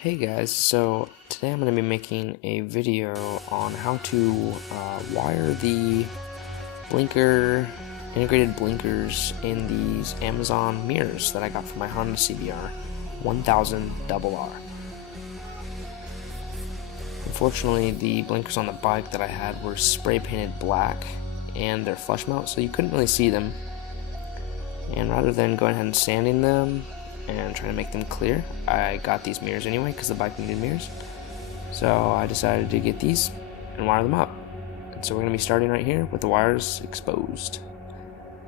Hey guys, so today I'm going to be making a video on how to wire the integrated blinkers in these Amazon mirrors that I got from my Honda CBR1000RR. Unfortunately, the blinkers on the bike that I had were spray painted black and they're flush mount, so you couldn't really see them. And rather than going ahead and sanding them and trying to make them clear, I got these mirrors anyway because the bike needed mirrors. So I decided to get these and wire them up. And so we're going to be starting right here with the wires exposed.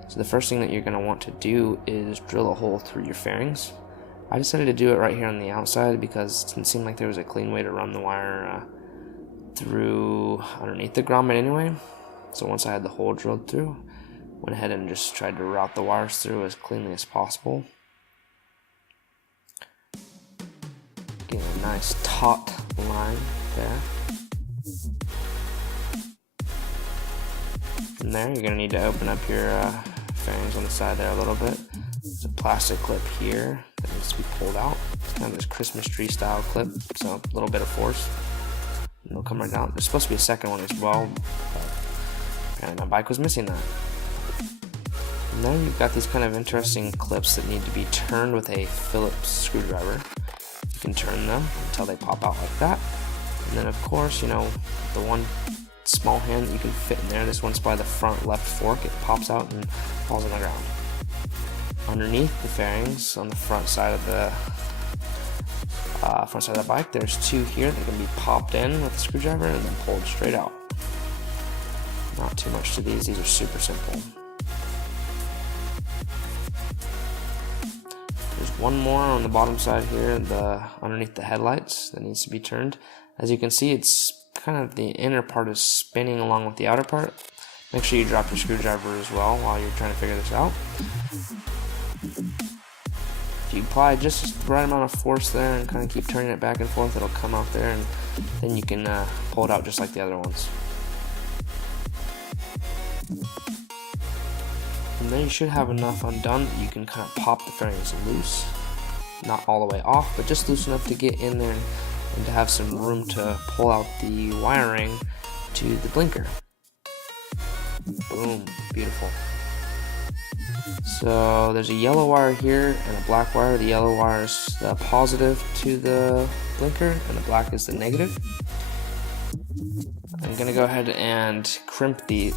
So the first thing that you're going to want to do is drill a hole through your fairings. I decided to do it right here on the outside because it didn't seem like there was a clean way to run the wire through underneath the grommet anyway. So once I had the hole drilled through, went ahead and just tried to route the wires through as cleanly as possible. Get a nice taut line there. From there, you're going to need to open up your fairings on the side there a little bit. There's a plastic clip here that needs to be pulled out. It's kind of this Christmas tree style clip, so a little bit of force, and it'll come right out. There's supposed to be a second one as well, but apparently my bike was missing that. And then you've got these kind of interesting clips that need to be turned with a Phillips screwdriver. You can turn them until they pop out like that. And then of course, you know, the one small hand that you can fit in there, this one's by the front left fork, it pops out and falls on the ground. Underneath the fairings on the front side of the bike, there's two here that can be popped in with a screwdriver and then pulled straight out. Not too much to these are super simple. There's one more on the bottom side here, underneath the headlights, that needs to be turned. As you can see, it's kind of the inner part is spinning along with the outer part. Make sure you drop your screwdriver as well while you're trying to figure this out. If you apply just the right amount of force there and kind of keep turning it back and forth, it'll come out there, and then you can pull it out just like the other ones. And then you should have enough undone that you can kind of pop the fairings loose. Not all the way off, but just loose enough to get in there and to have some room to pull out the wiring to the blinker. Boom, beautiful. So there's a yellow wire here and a black wire. The yellow wire is the positive to the blinker and the black is the negative. I'm gonna go ahead and strip these.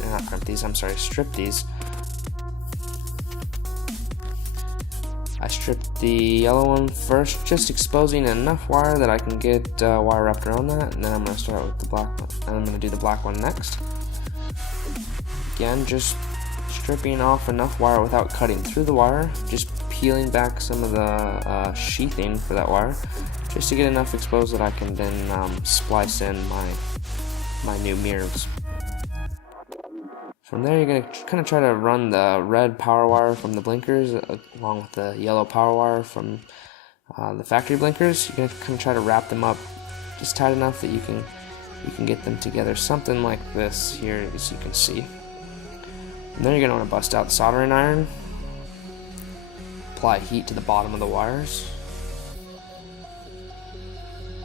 I stripped the yellow one first, just exposing enough wire that I can get wire wrapped around that, and then I'm going to start with the black one, and I'm going to do the black one next. Again, just stripping off enough wire without cutting through the wire, just peeling back some of the sheathing for that wire, just to get enough exposed that I can then splice in my new mirrors. From there, you're going to kind of try to run the red power wire from the blinkers along with the yellow power wire from the factory blinkers. You're going to kind of try to wrap them up just tight enough that you can get them together, something like this here, as you can see. And then you're going to want to bust out the soldering iron, apply heat to the bottom of the wires.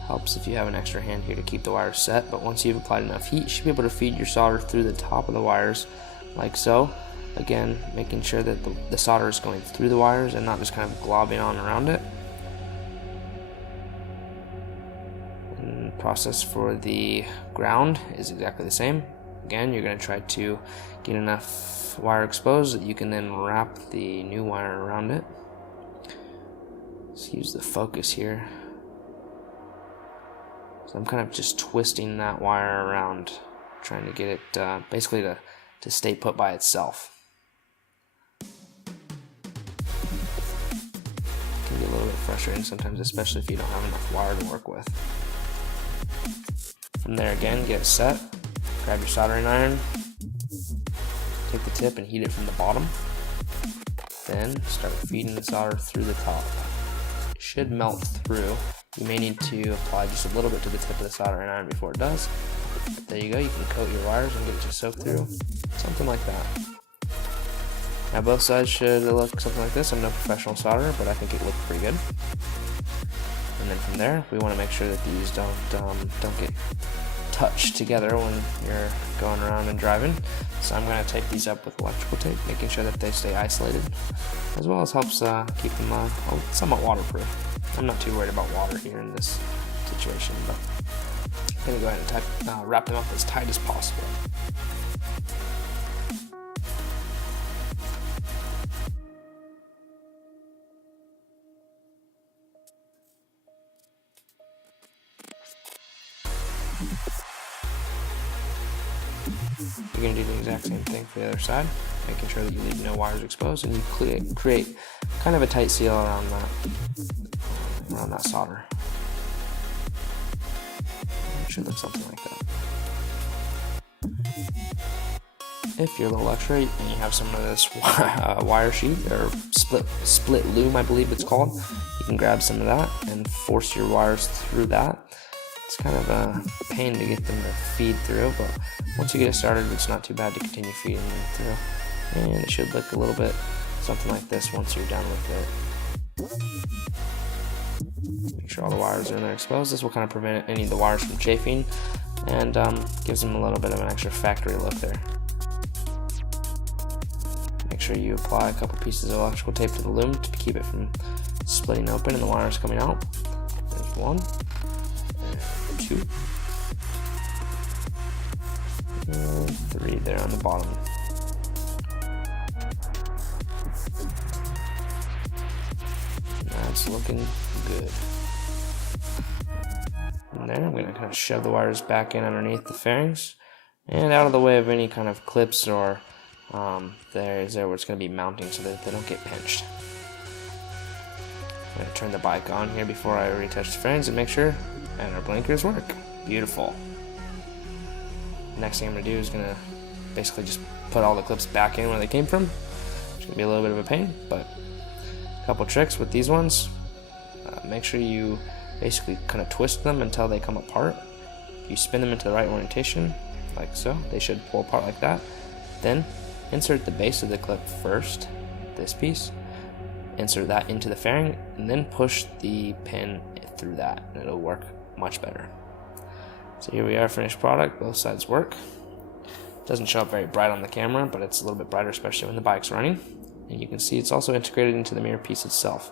Helps if you have an extra hand here to keep the wires set, but once you've applied enough heat, you should be able to feed your solder through the top of the wires like so. Again, making sure that the solder is going through the wires and not just kind of globbing on around it. And the process for the ground is exactly the same. Again, you're going to try to get enough wire exposed that you can then wrap the new wire around it. Let's use the focus here. So I'm kind of just twisting that wire around, trying to get it basically to stay put by itself. It can be a little bit frustrating sometimes, especially if you don't have enough wire to work with. From there again, get it set, grab your soldering iron, take the tip and heat it from the bottom, then start feeding the solder through the top. It should melt through. You may need to apply just a little bit to the tip of the soldering iron before it does. But there you go, you can coat your wires and get it to soak through. Something like that. Now both sides should look something like this. I'm no professional solderer, but I think it looked pretty good. And then from there, we want to make sure that these don't get touched together when you're going around and driving. So I'm going to tape these up with electrical tape, making sure that they stay isolated, as well as helps keep them somewhat waterproof. I'm not too worried about water here in this situation, but I'm going to go ahead and wrap them up as tight as possible. You're going to do the exact same thing for the other side, making sure that you leave no wires exposed, and you create kind of a tight seal around that solder. It should look something like that. If you're a little extra and you have some of this wire sheet or split loom, I believe it's called, you can grab some of that and force your wires through that. It's kind of a pain to get them to feed through, but once you get it started, it's not too bad to continue feeding them through. And it should look a little bit something like this once you're done with it. Make sure all the wires are in there exposed. This will kind of prevent any of the wires from chafing and gives them a little bit of an extra factory look there. Make sure you apply a couple pieces of electrical tape to the loom to keep it from splitting open and the wires coming out. There's one. 2 and 3 there on the bottom. That's looking good. And there, I'm going to kind of shove the wires back in underneath the fairings and out of the way of any kind of clips or there where it's going to be mounting so that they don't get pinched. I'm going to turn the bike on here before I retouch the fairings and make sure and our blinkers work. Beautiful. Next thing I'm going to do is going to basically just put all the clips back in where they came from. It's going to be a little bit of a pain, but a couple tricks with these ones. Make sure you basically kind of twist them until they come apart. You spin them into the right orientation, like so. They should pull apart like that. Then insert the base of the clip first, this piece. Insert that into the fairing, and then push the pin through that, and it'll work much better. So here we are, finished product. Both sides work. Doesn't show up very bright on the camera, but it's a little bit brighter, especially when the bike's running. And you can see it's also integrated into the mirror piece itself.